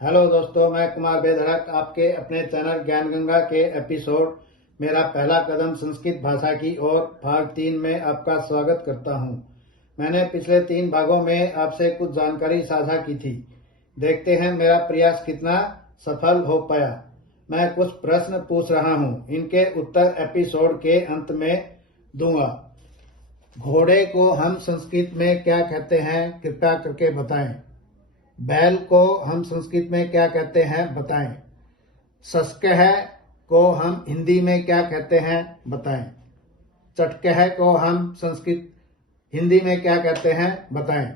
Hello दोस्तों, मैं कुमार बेधड़क आपके अपने चैनल ज्ञान गंगा के एपिसोड मेरा पहला कदम संस्कृत भाषा की ओर भाग 3 में आपका स्वागत करता हूं। मैंने पिछले 3 भागों में आपसे कुछ जानकारी साझा की थी। देखते हैं मेरा प्रयास कितना सफल हो पाया। मैं कुछ प्रश्न पूछ रहा हूं, इनके उत्तर एपिसोड के अंत में दूंगा। घोड़े को हम संस्कृत में क्या कहते हैं, कृपया करके बताएं। बैल को हम संस्कृत में क्या कहते हैं, बताएं। सस्कह को हम हिंदी में क्या कहते हैं, बताएं। चटकह को हम संस्कृत हिंदी में क्या कहते हैं, बताएं।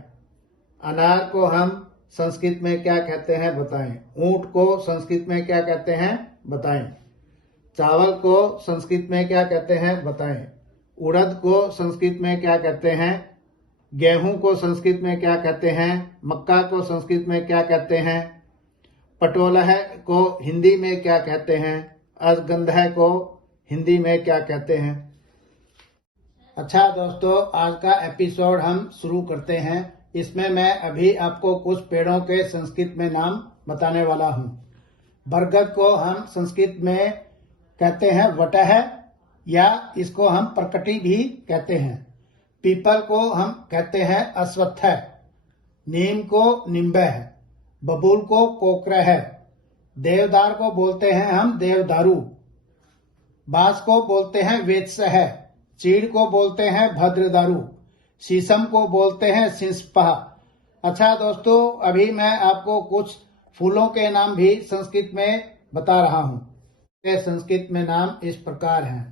अनार को हम संस्कृत में क्या कहते हैं, बताएं। ऊंट को संस्कृत में क्या कहते हैं, बताएं। चावल को संस्कृत में क्या कहते हैं, बताएं। उड़द को संस्कृत में क्या कहते हैं। गेहूं को संस्कृत में क्या कहते हैं। मक्का को संस्कृत में क्या कहते हैं। पटोलह को हिंदी में क्या कहते हैं। अजगंधह को हिंदी में क्या कहते हैं। अच्छा दोस्तों, आज का एपिसोड हम शुरू करते हैं। इसमें मैं अभी आपको कुछ पेड़ों के संस्कृत में नाम बताने वाला हूं। बरगद को हम संस्कृत में कहते हैं वटह, या इसको हम प्रकटी भी कहते हैं। पीपल को हम कहते हैं अश्वत्थ, नीम को निम्बह, बबूल को कोक्रह, देवदार को बोलते हैं हम देवदारू, बांस को बोलते हैं वेत्सह, चीड़ को बोलते हैं भद्रदारू, शीशम को बोलते हैं सिंसपह। अच्छा दोस्तों, अभी मैं आपको कुछ फूलों के नाम भी संस्कृत में बता रहा हूँ। संस्कृत में नाम इस प्रकार हैं।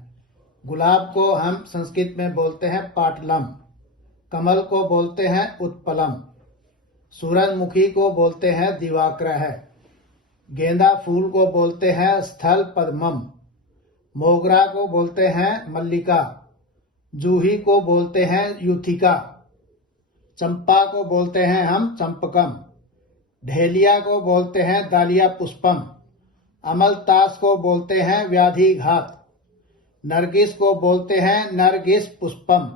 गुलाब को हम संस्कृत में बोलते हैं पाटलम, कमल को बोलते हैं उत्पलम, सूरजमुखी को बोलते हैं दिवाकरः, गेंदा फूल को बोलते हैं स्थल पद्मम, मोगरा को बोलते हैं मल्लिका, जूही को बोलते हैं यूथिका, चंपा को बोलते हैं हम चंपकम, ढेलिया को बोलते हैं दालिया पुष्पम, अमलतास को बोलते हैं व्याधिघात, नरगिस को बोलते हैं नरगिस पुष्पम,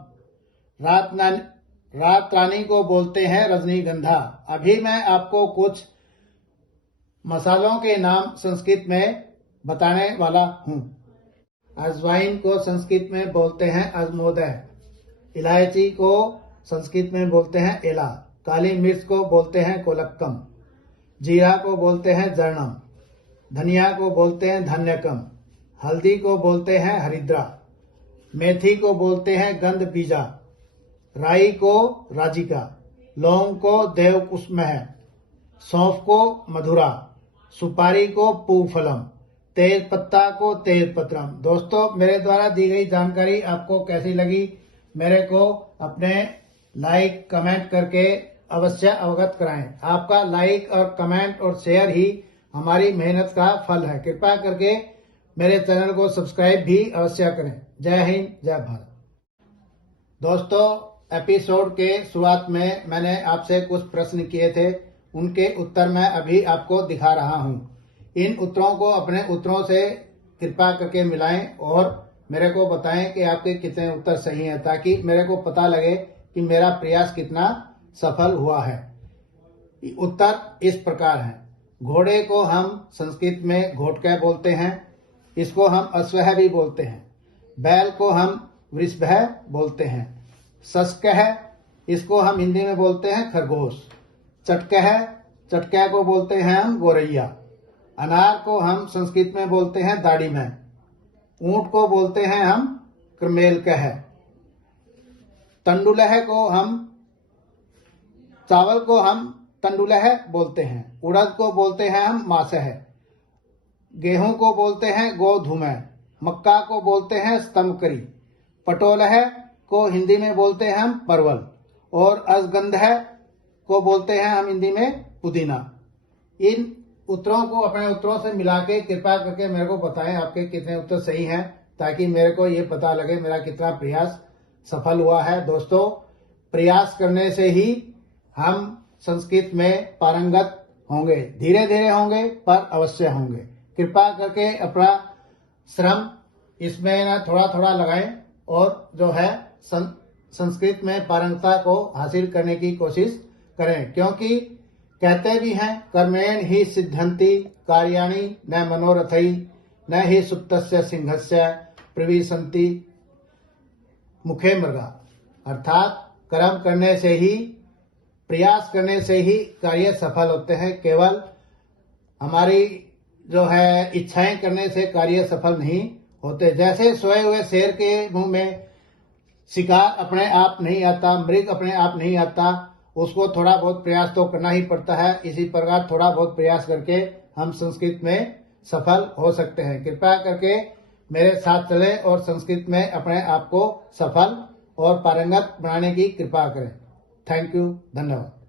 रात रानी को बोलते हैं रजनीगंधा। अभी मैं आपको कुछ मसालों के नाम संस्कृत में बताने वाला हूँ। अजवाइन को संस्कृत में बोलते हैं अजमोदह, इलायची को संस्कृत में बोलते हैं एला, काली मिर्च को बोलते हैं कोलक्कम, जीरा को बोलते हैं जर्णम, धनिया को बोलते हैं धन्यकम, हल्दी को बोलते हैं हरिद्रा, मेथी को बोलते हैं गंध बीजा, राई को राजिका, लौंग को देवकुसुमः, सौंफ को मधुरा, सुपारी को पूफलम, तेज पत्ता को तेज पत्रम। दोस्तों, मेरे द्वारा दी गई जानकारी आपको कैसी लगी, मेरे को अपने लाइक कमेंट करके अवश्य अवगत कराएं। आपका लाइक और कमेंट और शेयर ही हमारी मेहनत का फल है। कृपया करके मेरे चैनल को सब्सक्राइब भी अवश्य करें। जय हिंद, जय भारत। दोस्तों, एपिसोड के शुरुआत में मैंने आपसे कुछ प्रश्न किए थे, उनके उत्तर मैं अभी आपको दिखा रहा हूं। इन उत्तरों को अपने उत्तरों से कृपया करके मिलाएं और मेरे को बताएं कि आपके कितने उत्तर सही हैं, ताकि मेरे को पता लगे कि मेरा प्रयास कितना सफल हुआ है। उत्तर इस प्रकार हैं। घोड़े को हम संस्कृत में घोटकह बोलते हैं, इसको हम अश्वह भी बोलते हैं। बैल को हम वृषभः बोलते हैं। सस्कह, इसको हम हिंदी में बोलते हैं खरगोश। चटकह को बोलते हैं हम गोरैया। अनार को हम संस्कृत में बोलते हैं दाड़ीमय। ऊंट को बोलते हैं हम क्रमेलकह। तंडुलह को हम चावल को हम तंडुलह बोलते हैं। उड़द को बोलते हैं हम मासह। गेहूं को बोलते हैं गोधूमः। मक्का को बोलते हैं स्तंभकरी। पटोलह को हिंदी में बोलते हैं हम परवल, और अजगंधह को बोलते हैं हम हिंदी में पुदीना। इन उत्तरों को अपने उत्तरों से मिला के कृपया करके मेरे को बताएं आपके कितने उत्तर सही हैं, ताकि मेरे को ये पता लगे मेरा कितना प्रयास सफल हुआ है। दोस्तों, प्रयास करने से ही हम संस्कृत में पारंगत होंगे। धीरे धीरे होंगे, पर अवश्य होंगे। कृपया करके अपना श्रम इसमें ना थोड़ा थोड़ा लगाएं और जो है संस्कृत में पारंगता को हासिल करने की कोशिश करें, क्योंकि कहते भी हैं कर्मेण ही सिद्धंति कार्याणि न मनोरथै न ही सुप्तस्य सिंहस्य प्रविशन्ति मुखे मृगा। अर्थात कर्म करने से ही, प्रयास करने से ही कार्य सफल होते हैं। केवल हमारी जो है इच्छाएं करने से कार्य सफल नहीं होते। जैसे सोए हुए शेर के मुंह में शिकार अपने आप नहीं आता, मृग अपने आप नहीं आता, उसको थोड़ा बहुत प्रयास तो करना ही पड़ता है। इसी प्रकार थोड़ा बहुत प्रयास करके हम संस्कृत में सफल हो सकते हैं। कृपया करके मेरे साथ चलें और संस्कृत में अपने आप को सफल और पारंगत बनाने की कृपा करें। थैंक यू, धन्यवाद।